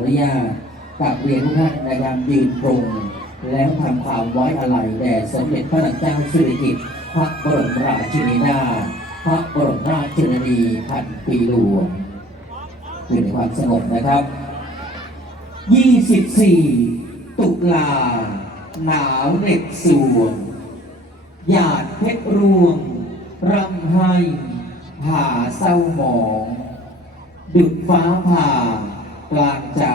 อนุญาตกราบเรียนทุกท่านนะครับยืนตรง แล้วทำความไว้อาลัยแด่สมเด็จพระนางเจ้าสิริกิติ์พระบรมราชินีนาถพระบรมราชินีพันปีหลวงอยู่ในความสงบนะครับ 24 ตุลา หนาวเหน็บสวงหยาดเพชรรวงรำไห้ผ่าเศร้าหมองดุดฟ้าผ่า กลางใจ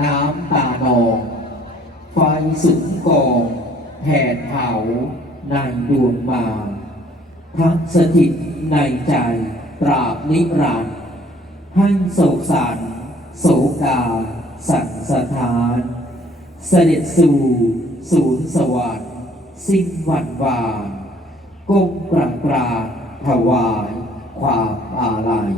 น้ำตานอง ไฟสุมกองแผดเผาในดวงมาพักสถิตในใจตราบนิรันดร์ให้โศกสันโศกา สันสถาน เสด็จสู่ศูนย์สวรรค์สิ้นวันวานก้มกราบกราถวายความอาลัย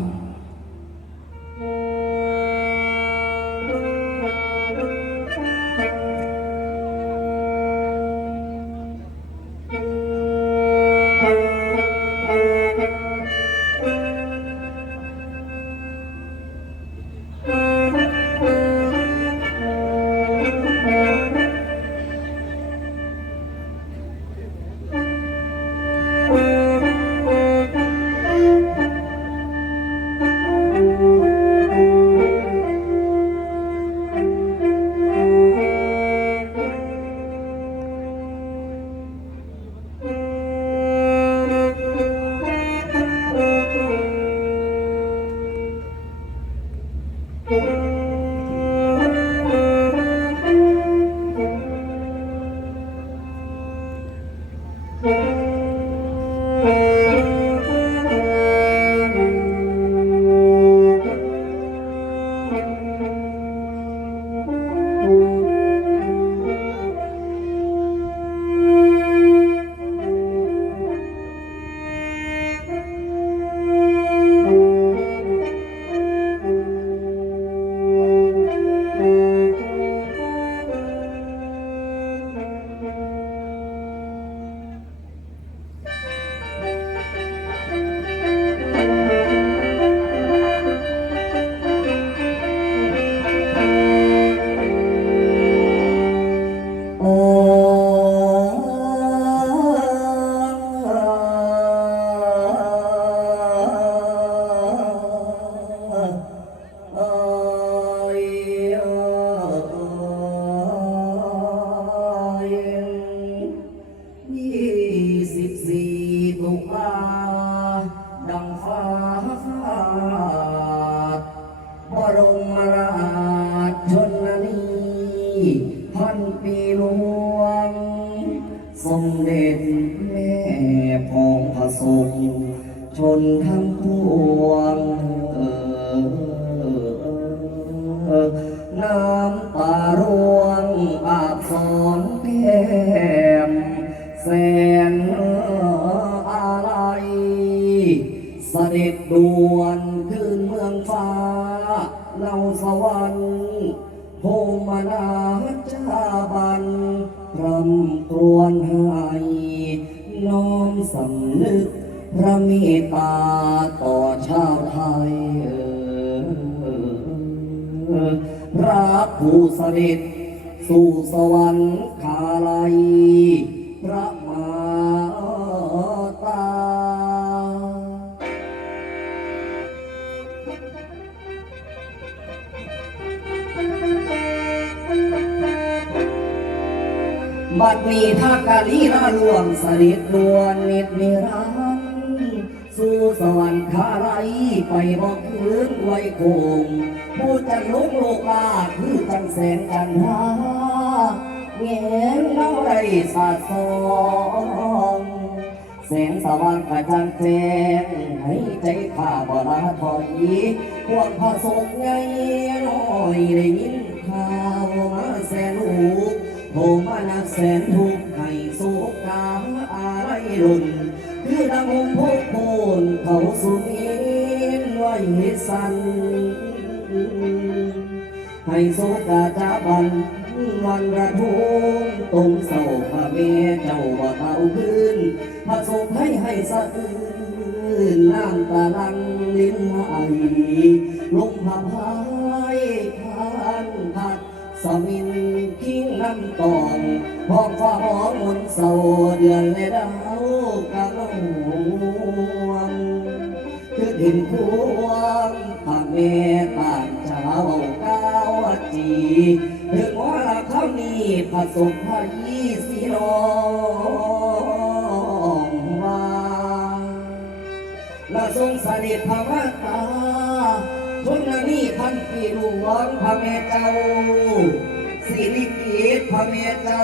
ปีหลวง สมเด็จแม่พองผสมชนทั้งพวงน้ำตาร่วงอาบสอนแก้มแสนอะไรเสด็จด่วนำครวญให้น้อมสำนึก พระเมตตาต่อชาวไทยพระผู้เสด็จสู่สวรรคาลัย บัดนี้ท่ากาลีราลวงสด็จดวนนิดนิรันด์สู่สวรรค์าลัยไปบอกคืนไว้คงผู้จันลุกโลกลาคือจังแสนจันทราเงียนเล่าไรสาดสองแสงสว่างกระจ่างแจ้งให้ใจข้าบ่ลาถอยพวกพระสงฆ์ไงน้อยได้ยินข่าวมาแสนลูก หมานักแสนทุกข์ให้สุขกามอะไรลุนคือดังองค์พกโพนเขาสุนินไว้เหตุสัน ให้โศกาจาบันวันระทุงตรงเศร้าพระเมเจ้าว่าเต่าขึ้นพระสงฆ์ให้ให้สะอื้นน้ำตาลังลิ้นไหลลมพาพายผ่านมินคิน ตองห้องฟ้าหองมนเศร้าเดือนและดาวกะลวงคือเห็นควงพระเมตาเช้าก้าวจีถึงว่าเขานี้ผสมพายีสีนองวางและทรงสด็จพระมาตาชนนี้พันปีหลวงพระแม่เจ้าสิริก พระแม่เจ้า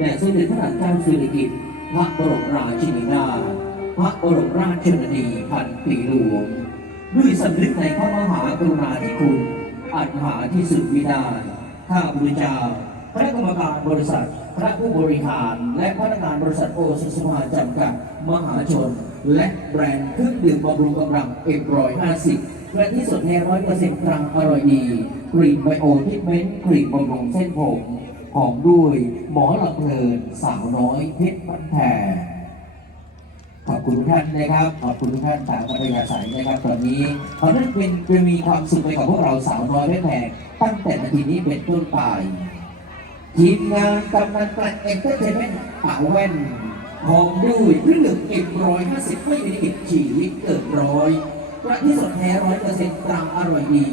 แด่สมเด็จพระนางเจ้าสิริกิติ์พระบรมราชินีนาถพระบรมราชชนนีพันปีหลวง ด้วยสำนึกในพระมหากรุณาธิคุณอันหาที่สุดวิได้ข้าพระเจ้าคณะกรรมการบริษัทคณะผู้บริหาร และพนักงานบริษัทโอซิสมาจำกัด มหาชน และแบรนด์เครื่องดื่มบำรุงกำลังเอ็มร้อยห้าสิบและที่สุดแท้ร้อยเปอร์เซ็นต์ตรังอร่อยดีกรีนไบโอทิเมนต์กรีนบำรุงเส้นผม หอมด้วยหมอลำเพลินสาวน้อยเพชรพันแพรขอบคุณทุกท่านนะครับ ขอบคุณทุกท่านตามกัปยาสายนะครับ ตอนนี้ขอท่านเป็นจะมีความสุขไปกับพวกเราสาวน้อยแม่แพงตั้งแต่นาทีนี้เป็นต้นไปทีมงานกำนันแปลกเอ็นเตอร์เทนเมนต์ป่าแว่นหอมด้วยเครื่องดื่มเอ็มร้อยห้าสิบไม่มีลิมิตชีวิตเกินร้อยกระที่สดแท้ร้อยเปอร์เซ็นต์ตรังอร่อยดี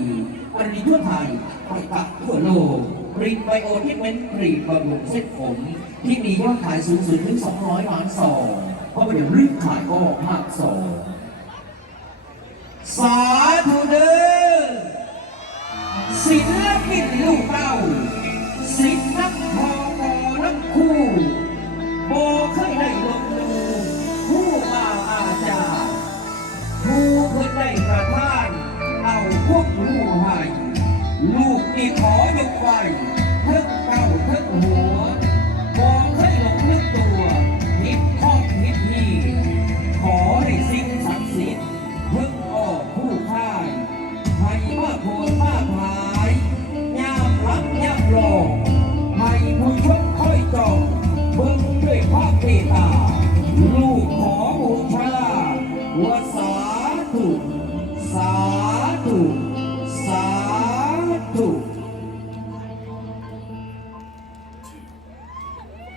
อันนี้ทั่วไทยไปกับทั่วโลก รินไบโอที่เป็นกรีนบำรุงเส้นผม ที่มียอดขายสูงสุดถึง 200 ล้านซองเพราะว่าเดี๋ยวรีบขายก็มากซองสาธุเด้อศิลปินลูกเต้าศิลป์นัก Mm-hmm.